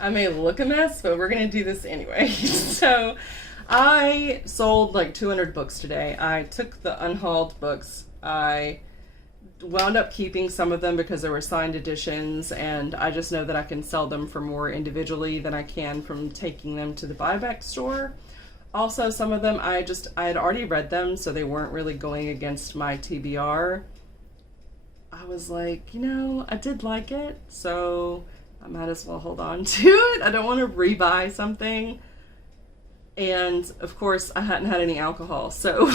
I may look a mess, but we're going to do this anyway. So I sold like 200 books today. I took the unhauled books. I wound up keeping some of them because there were signed editions, and I just know that I can sell them for more individually than I can from taking them to the buyback store. Also, some of them I had already read them, so they weren't really going against my TBR. I was like, I did like it, so I might as well hold on to it. I don't want to rebuy something. And of course, I hadn't had any alcohol, so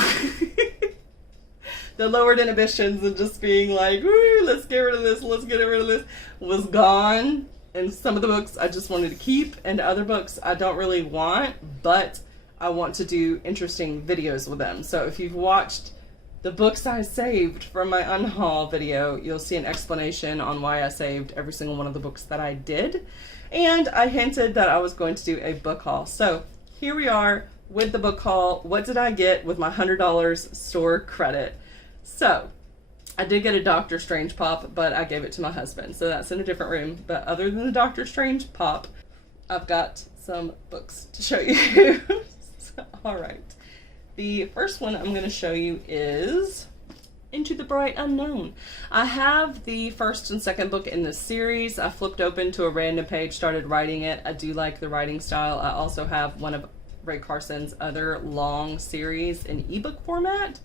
the lowered inhibitions and just being like, "Woo, let's get rid of this, was gone. And some of the books I just wanted to keep, and other books I don't really want, but I want to do interesting videos with them. So if you've watched the books I saved from my unhaul video, you'll see an explanation on why I saved every single one of the books that I did. And I hinted that I was going to do a book haul. So here we are with the book haul. What did I get with my $100 store credit? So I did get a Doctor Strange pop, but I gave it to my husband. So that's in a different room. But other than the Doctor Strange pop, I've got some books to show you. All right. The first one I'm going to show you is Into the Bright Unknown. I have the first and second book in this series. I flipped open to a random page, started writing it. I do like the writing style. I also have one of Ray Carson's other long series in ebook format.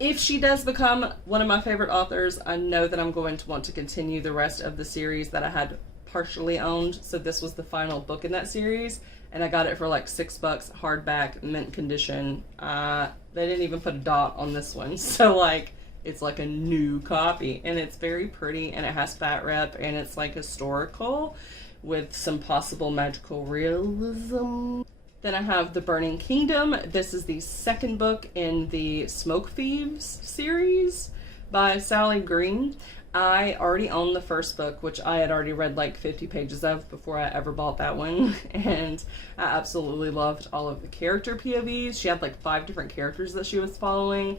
If she does become one of my favorite authors, I know that I'm going to want to continue the rest of the series that I had partially owned. So this was the final book in that series. And I got it for like $6, hardback, mint condition. They didn't even put a dot on this one. So like, it's like a new copy. And it's very pretty, and it has fat rep, and it's like historical with some possible magical realism. Then I have The Burning Kingdom. This is the second book in the Smoke Thieves series by Sally Green. I already own the first book, which I had already read like 50 pages of before I ever bought that one. And I absolutely loved all of the character POVs. She had like 5 different characters that she was following.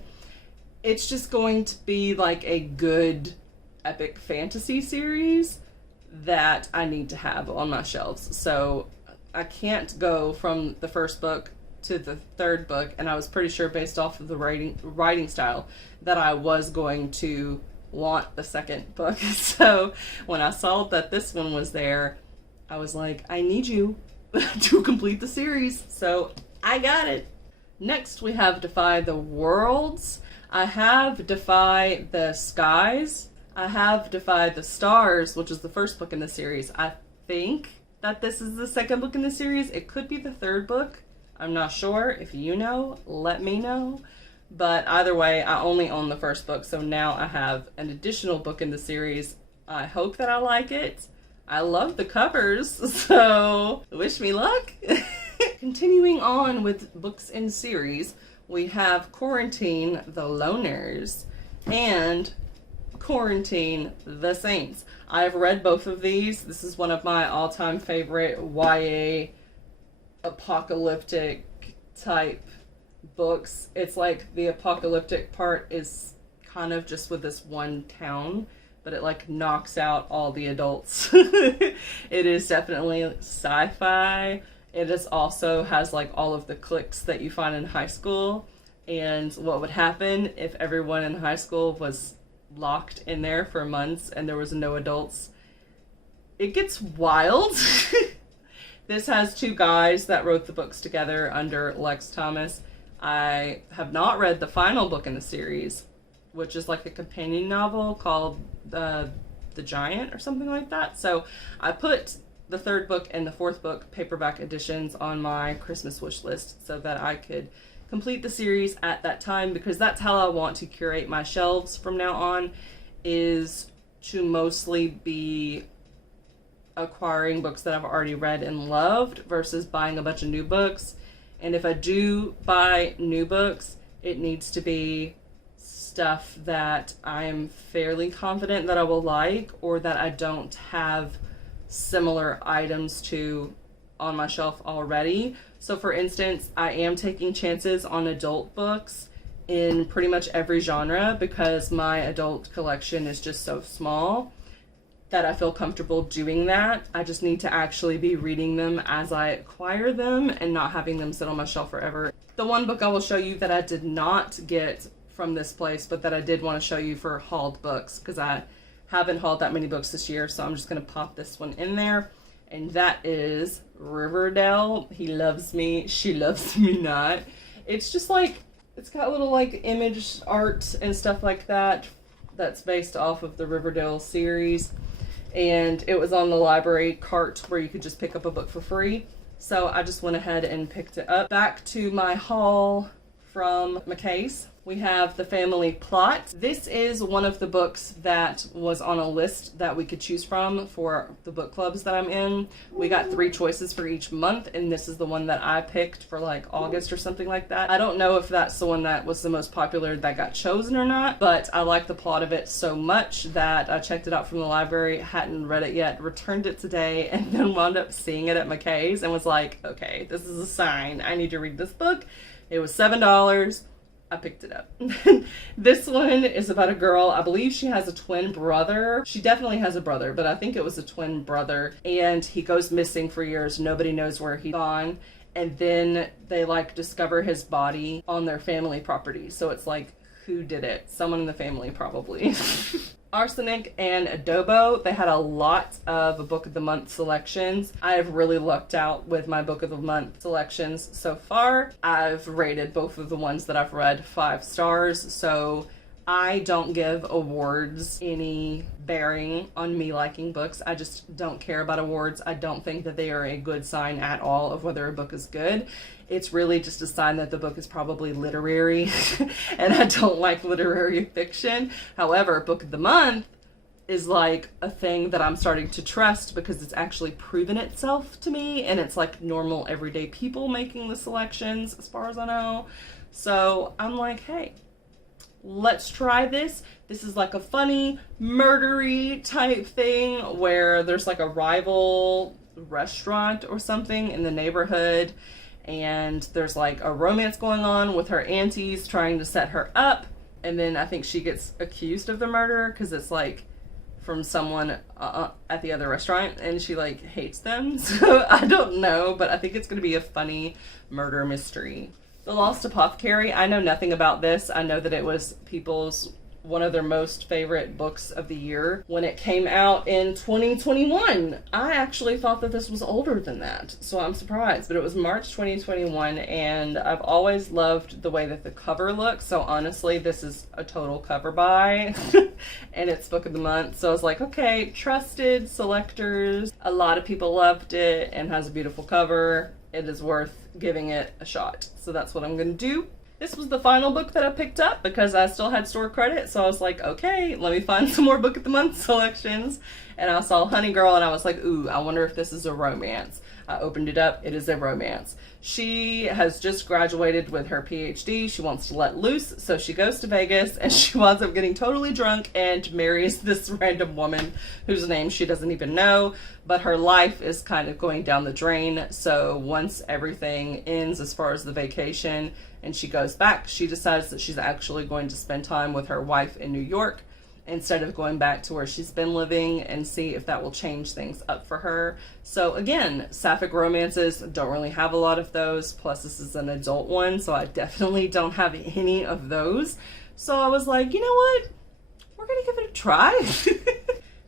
It's just going to be like a good epic fantasy series that I need to have on my shelves. So I can't go from the first book to the third book. And I was pretty sure, based off of the writing style, that I was going to want the second book. So when I saw that this one was there, I was like, I need you to complete the series. So I got it. Next we have Defy the Worlds. I have Defy the Skies. I have Defy the Stars, which is the first book in the series. I think that this is the second book in the series. It could be the third book. I'm not sure. If you know, let me know. But either way, I only own the first book, so now I have an additional book in the series. I hope that I like it. I love the covers, so wish me luck. Continuing on with books in series, we have Quarantine the Loners and Quarantine the Saints. I've read both of these. This is one of my all-time favorite YA apocalyptic type books. It's like the apocalyptic part is kind of just with this one town, but it like knocks out all the adults. It is definitely sci-fi. It is also has like all of the cliques that you find in high school, and what would happen if everyone in high school was locked in there for months and there was no adults. It gets wild. This has 2 guys that wrote the books together under Lex Thomas. I have not read the final book in the series, which is like a companion novel called The Giant or something like that. So I put the third book and the fourth book paperback editions on my Christmas wish list so that I could complete the series at that time, because that's how I want to curate my shelves from now on, is to mostly be acquiring books that I've already read and loved versus buying a bunch of new books. And if I do buy new books, it needs to be stuff that I'm fairly confident that I will like, or that I don't have similar items to on my shelf already. So for instance, I am taking chances on adult books in pretty much every genre because my adult collection is just so small. that I feel comfortable doing that. I just need to actually be reading them as I acquire them and not having them sit on my shelf forever. The one book I will show you that I did not get from this place, but that I did want to show you for hauled books, because I haven't hauled that many books this year, so I'm just going to pop this one in there. And that is Riverdale. He loves me, she loves me not. It's just like, it's got little like image art and stuff like that that's based off of the Riverdale series. And it was on the library cart where you could just pick up a book for free. So I just went ahead and picked it up. Back to my haul from McKay's. We have The Family Plot. This is one of the books that was on a list that we could choose from for the book clubs that I'm in. We got 3 choices for each month, and this is the one that I picked for like August or something like that. I don't know if that's the one that was the most popular that got chosen or not, but I like the plot of it so much that I checked it out from the library, hadn't read it yet, returned it today, and then wound up seeing it at McKay's and was like, okay, this is a sign. I need to read this book. It was $7. I picked it up. This one is about a girl. I believe she has a twin brother. She definitely has a brother, but I think it was a twin brother. And he goes missing for years. Nobody knows where he's gone. And then they like discover his body on their family property. So it's like, who did it? Someone in the family, probably. Arsenic and Adobo. They had a lot of Book of the Month selections. I have really lucked out with my Book of the Month selections so far. I've rated both of the ones that I've read 5 stars, so I don't give awards any bearing on me liking books. I just don't care about awards. I don't think that they are a good sign at all of whether a book is good. It's really just a sign that the book is probably literary, and I don't like literary fiction. However, Book of the Month is like a thing that I'm starting to trust because it's actually proven itself to me, and it's like normal everyday people making the selections as far as I know. So I'm like, hey, let's try this. This is like a funny, murdery type thing where there's like a rival restaurant or something in the neighborhood, and there's like a romance going on with her aunties trying to set her up, and then I think she gets accused of the murder because it's like from someone at the other restaurant, and she like hates them. So I don't know, but I think it's going to be a funny murder mystery. The Lost Apothecary, I know nothing about this. I know that it was people's one of their most favorite books of the year when it came out in 2021. I actually thought that this was older than that, so I'm surprised, but it was March 2021, and I've always loved the way that the cover looks, so honestly, this is a total cover buy, and it's Book of the Month, so I was like, okay, trusted selectors, a lot of people loved it, and has a beautiful cover. It is worth giving it a shot, so that's what I'm gonna do. This was the final book that I picked up because I still had store credit, so I was like, okay, let me find some more Book of the Month selections. And I saw Honey Girl, and I was like, ooh, I wonder if this is a romance. I opened it up. It is a romance. She has just graduated with her PhD. She wants to let loose, so she goes to Vegas, and she winds up getting totally drunk and marries this random woman whose name she doesn't even know, but her life is kind of going down the drain. So once everything ends as far as the vacation and she goes back, she decides that she's actually going to spend time with her wife in New York instead of going back to where she's been living, and see if that will change things up for her. So again, sapphic romances, don't really have a lot of those, plus this is an adult one, so I definitely don't have any of those. So I was like, you know what, we're gonna give it a try.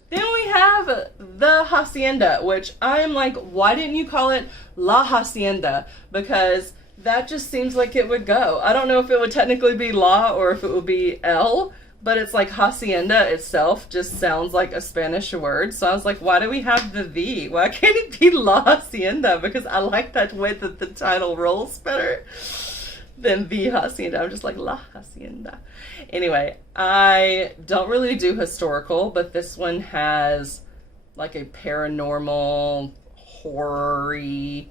Then we have the Hacienda, which I am like, why didn't you call it La Hacienda? Because that just seems like it would go. I don't know if it would technically be La or if it would be El, but it's like Hacienda itself just sounds like a Spanish word. So I was like, why do we have the V? Why can't it be La Hacienda? Because I like that way that the title rolls better than the Hacienda. I'm just like, La Hacienda. Anyway, I don't really do historical, but this one has like a paranormal, horror-y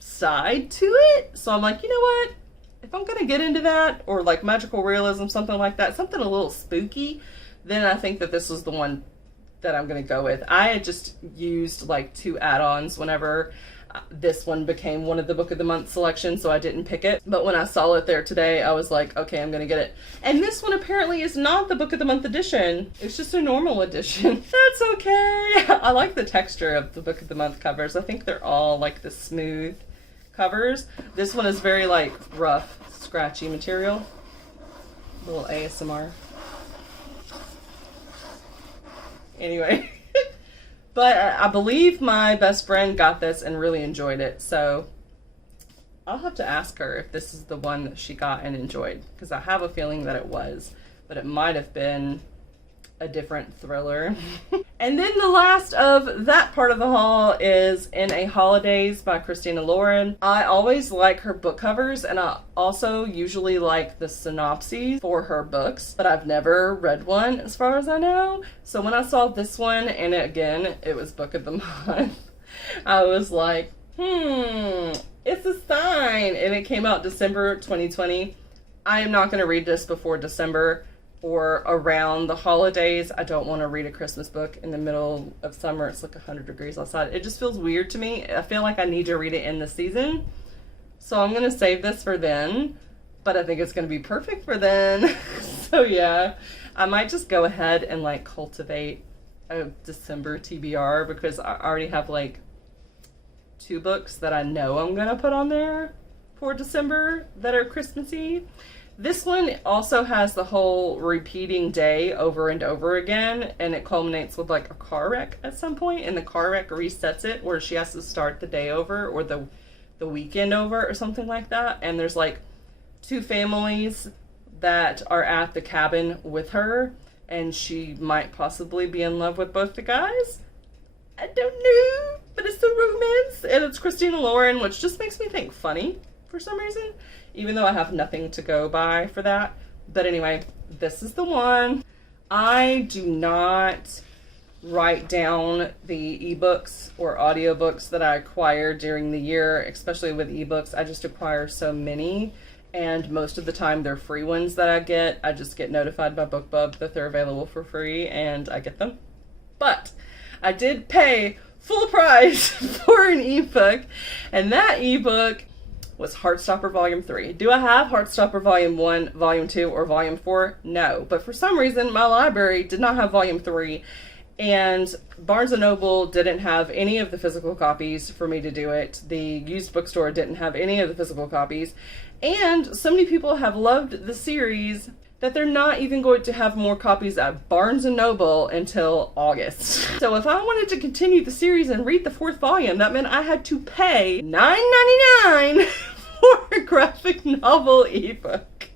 side to it. So I'm like, you know what? If I'm gonna get into that, or like magical realism, something like that, something a little spooky, then I think that this was the one that I'm gonna go with. I had just used like 2 add-ons whenever this one became one of the book of the month selection, so I didn't pick it. But when I saw it there today, I was like, okay, I'm gonna get it. And this one apparently is not the book of the month edition. It's just a normal edition. That's okay. I like the texture of the book of the month covers. I think they're all like the smooth covers. This one is very like rough, scratchy material. A little ASMR. Anyway. But I believe my best friend got this and really enjoyed it, so I'll have to ask her if this is the one that she got and enjoyed, because I have a feeling that it was, but it might have been a different thriller. And then the last of that part of the haul is In a Holidays by Christina Lauren. I always like her book covers, and I also usually like the synopses for her books, but I've never read one as far as I know. So when I saw this one, and again, it was book of the month, I was like, it's a sign. And it came out December 2020. I am not going to read this before December or around the holidays. I don't want to read a Christmas book in the middle of summer. It's like 100 degrees outside. It just feels weird to me. I feel like I need to read it in the season. So I'm going to save this for then, but I think it's going to be perfect for then. So yeah, I might just go ahead and like cultivate a December TBR, because I already have like 2 books that I know I'm going to put on there for December that are Christmassy. This one also has the whole repeating day over and over again, and it culminates with like a car wreck at some point, and the car wreck resets it where she has to start the day over or the weekend over or something like that. And there's like 2 families that are at the cabin with her, and she might possibly be in love with both the guys. I don't know, but it's the romance, and it's Christina Lauren, which just makes me think funny for some reason, even though I have nothing to go by for that. But anyway, this is the one. I do not write down the ebooks or audiobooks that I acquire during the year, especially with ebooks. I just acquire so many, and most of the time they're free ones that I get. I just get notified by BookBub that they're available for free, and I get them. But I did pay full price for an ebook, and that ebook was Heartstopper Volume 3. Do I have Heartstopper Volume 1, Volume 2, or Volume 4? No. But for some reason, my library did not have Volume 3, and Barnes & Noble didn't have any of the physical copies for me to do it. The used bookstore didn't have any of the physical copies. And so many people have loved the series that they're not even going to have more copies at Barnes & Noble until August. So if I wanted to continue the series and read the 4th volume, that meant I had to pay $9.99 for a graphic novel ebook.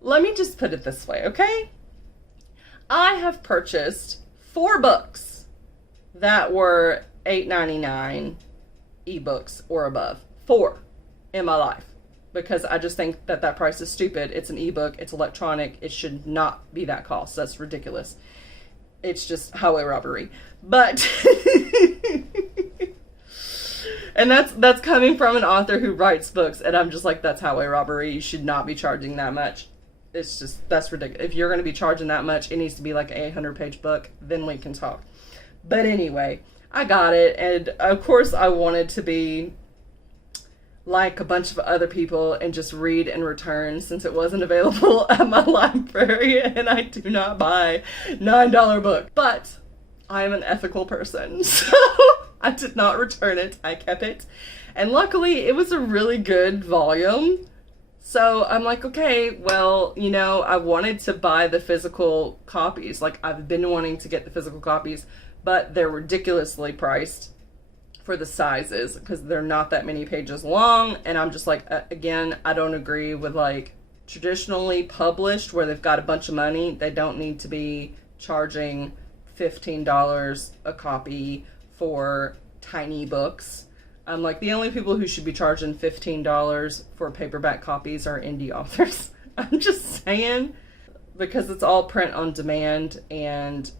Let me just put it this way, okay? I have purchased 4 books that were $8.99 ebooks or above. 4 in my life. Because I just think that that price is stupid. It's an ebook. It's electronic. It should not be that cost. That's ridiculous. It's just highway robbery. But and that's coming from an author who writes books, and I'm just like, that's highway robbery. You should not be charging that much. It's just, that's ridiculous. If you're going to be charging that much, it needs to be like an 800-page book. Then we can talk. But anyway, I got it, and of course I wanted to be like a bunch of other people and just read and return, since it wasn't available at my library, and I do not buy $9 book. But I am an ethical person, so I did not return it. I kept it, and luckily it was a really good volume. So I'm like, okay, well, you know, I wanted to buy the physical copies. Like, I've been wanting to get the physical copies, but they're ridiculously priced for the sizes, because they're not that many pages long. And I'm just like, again, I don't agree with like traditionally published where they've got a bunch of money. They don't need to be charging $15 a copy for tiny books. I'm like, the only people who should be charging $15 for paperback copies are indie authors. I'm just saying, because it's all print on demand, and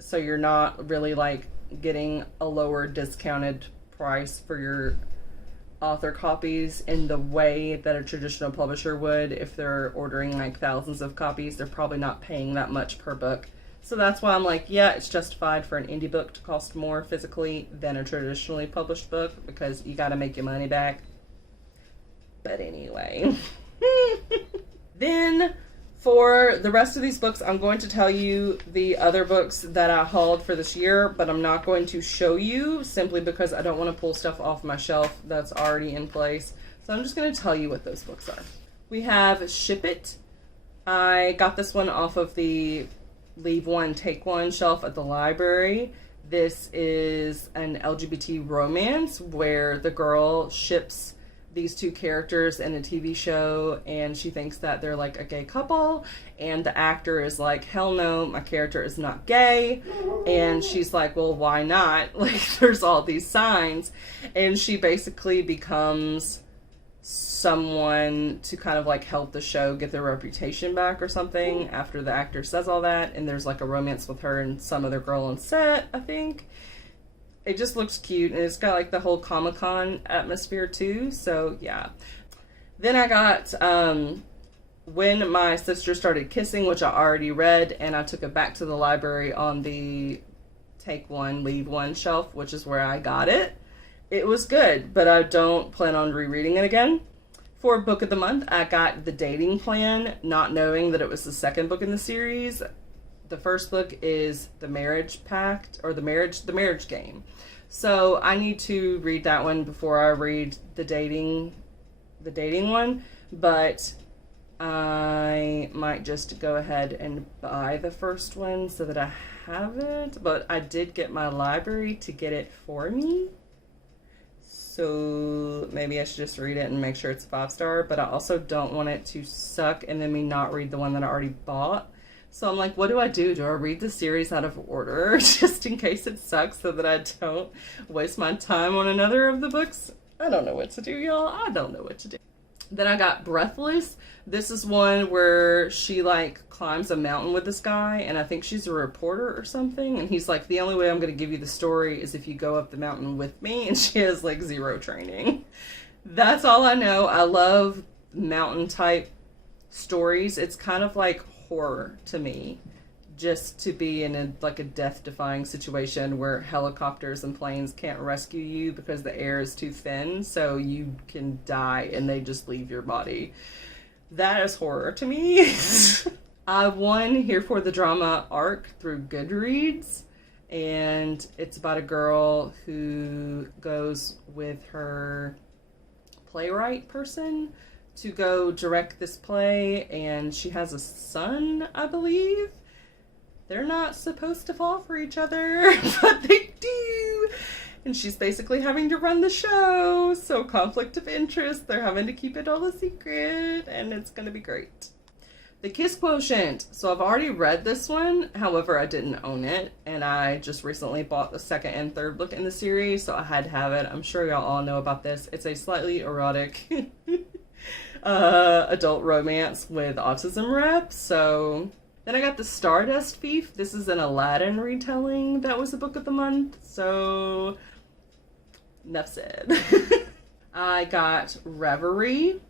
so you're not really like getting a lower discounted price for your author copies in the way that a traditional publisher would. If they're ordering like thousands of copies, they're probably not paying that much per book So that's why I'm like, yeah, it's justified for an indie book to cost more physically than a traditionally published book, because you gotta make your money back. But anyway. Then for the rest of these books, I'm going to tell you the other books that I hauled for this year, but I'm not going to show you simply because I don't want to pull stuff off my shelf that's already in place. So I'm just going to tell you what those books are. We have Ship It. I got this one off of the Leave One, Take One shelf at the library. This is an LGBT romance where the girl ships these two characters in a TV show, and she thinks that they're like a gay couple, and the actor is like, hell no, my character is not gay. And she's like, well, why not? Like, there's all these signs. And she basically becomes someone to kind of like help the show get their reputation back or something after the actor says all that. And there's like a romance with her and some other girl on set, I think. It just looks cute, and it's got like the whole Comic-Con atmosphere too, so yeah. Then I got When My Sister Started Kissing, which I already read, and I took it back to the library on the Take One, Leave One shelf, which is where I got it. It was good, but I don't plan on rereading it again. For Book of the Month, I got The Dating Plan, not knowing that it was the second book in the series. The first book is The Marriage Pact, or the marriage game. So I need to read that one before I read the dating one, but I might just go ahead and buy the first one so that I have it. But I did get my library to get it for me, so maybe I should just read it and make sure it's 5-star. But I also don't want it to suck and then me not read the one that I already bought. So I'm like, what do I do? Do I read the series out of order just in case it sucks so that I don't waste my time on another of the books? I don't know what to do, y'all. I don't know what to do. Then I got Breathless. This is one where she like climbs a mountain with this guy, and I think she's a reporter or something. And he's like, the only way I'm going to give you the story is if you go up the mountain with me. And she has like 0 training. That's all I know. I love mountain type stories. It's kind of like horror to me, just to be in a death-defying situation where helicopters and planes can't rescue you because the air is too thin, so you can die and they just leave your body. That is horror to me. I won Here for the Drama arc through Goodreads, and it's about a girl who goes with her playwright person to go direct this play, and she has a son, I believe. They're not supposed to fall for each other, but they do. And she's basically having to run the show, so conflict of interest. They're having to keep it all a secret, and it's going to be great. The Kiss Quotient. So I've already read this one, however, I didn't own it, and I just recently bought the second and third book in the series, so I had to have it. I'm sure y'all all know about this. It's a slightly erotic adult romance with autism rep. So then I got the Stardust Thief. This is an Aladdin retelling that was the book of the month, so enough said. I got Reverie.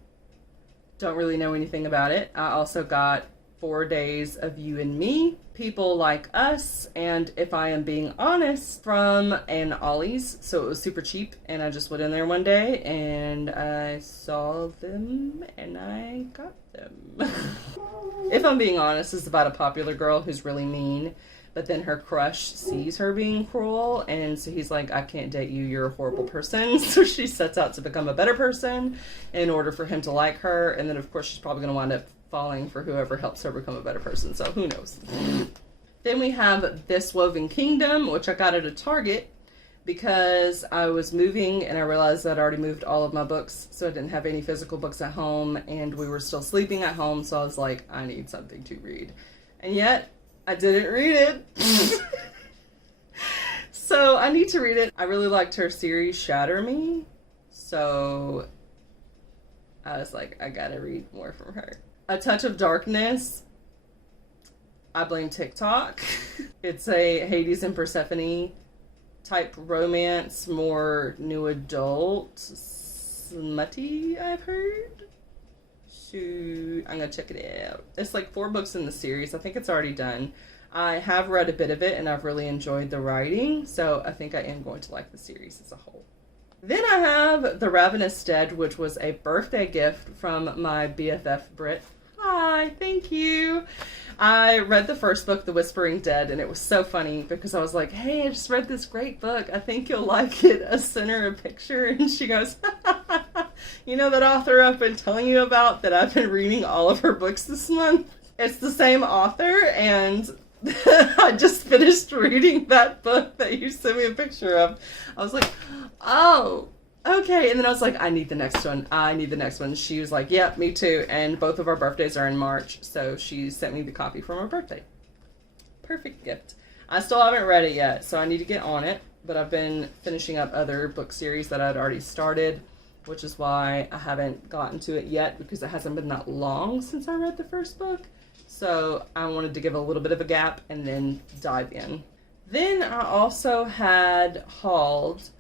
Don't really know anything about it. I also got 4 Days of You and Me, People Like Us, and If I Am Being Honest from Ann Ollie's. So it was super cheap, and I just went in there one day and I saw them and I got them. If I'm Being Honest is about a popular girl who's really mean, but then her crush sees her being cruel, and so he's like, I can't date you, you're a horrible person. So she sets out to become a better person in order for him to like her, and then of course she's probably going to wind up falling for whoever helps her become a better person, so who knows. Then we have This Woven Kingdom, which I got at a Target because I was moving and I realized that I'd already moved all of my books, so I didn't have any physical books at home, and we were still sleeping at home, so I was like, I need something to read. And yet I didn't read it. So I need to read it. I really liked her series Shatter Me, so I was like, I gotta read more from her. A Touch of Darkness. I blame TikTok. It's a Hades and Persephone type romance, more new adult, smutty, I've heard. Shoot, I'm gonna check it out. It's like 4 books in the series. I think it's already done. I have read a bit of it and I've really enjoyed the writing, so I think I am going to like the series as a whole. Then I have The Ravenous Dead, which was a birthday gift from my BFF Brit. Hi, thank you. I read the first book, The Whispering Dead, and it was so funny because I was like, hey, I just read this great book. I think you'll like it. I sent her a picture and she goes, you know that author I've been telling you about that I've been reading all of her books this month? It's the same author, and I just finished reading that book that you sent me a picture of. I was like, oh, okay. And then I was like, I need the next one. I need the next one. She was like, yeah, me too. And both of our birthdays are in March. So she sent me the copy for my birthday. Perfect gift. I still haven't read it yet, so I need to get on it. But I've been finishing up other book series that I'd already started, which is why I haven't gotten to it yet, because it hasn't been that long since I read the first book. So I wanted to give a little bit of a gap and then dive in. Then I also had hauled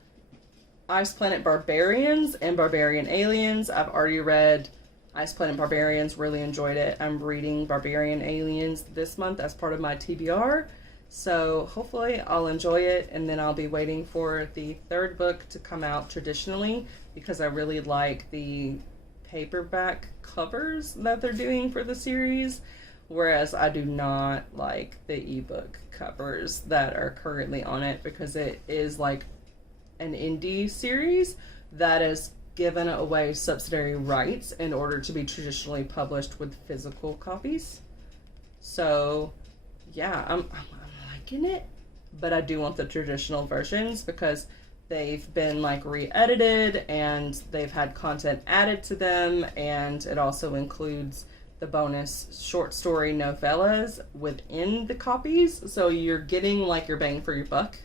Ice Planet Barbarians and Barbarian Aliens. I've already read Ice Planet Barbarians, really enjoyed it. I'm reading Barbarian Aliens this month as part of my TBR. So hopefully I'll enjoy it, and then I'll be waiting for the third book to come out traditionally, because I really like the paperback covers that they're doing for the series. Whereas I do not like the ebook covers that are currently on it, because it is like an indie series that is given away subsidiary rights in order to be traditionally published with physical copies. So yeah, I'm liking it, but I do want the traditional versions because they've been like re-edited and they've had content added to them, and it also includes the bonus short story novellas within the copies, so you're getting like your bang for your buck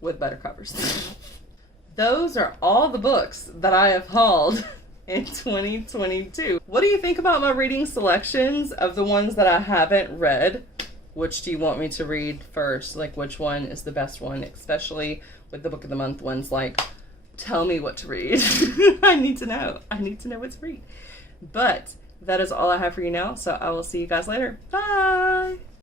with better covers. Those are all the books that I have hauled in 2022. What do you think about my reading selections of the ones that I haven't read? Which do you want me to read first? Like, which one is the best one, especially with the book of the month ones? Like, tell me what to read. I need to know. I need to know what to read. But that is all I have for you now, so I will see you guys later. Bye!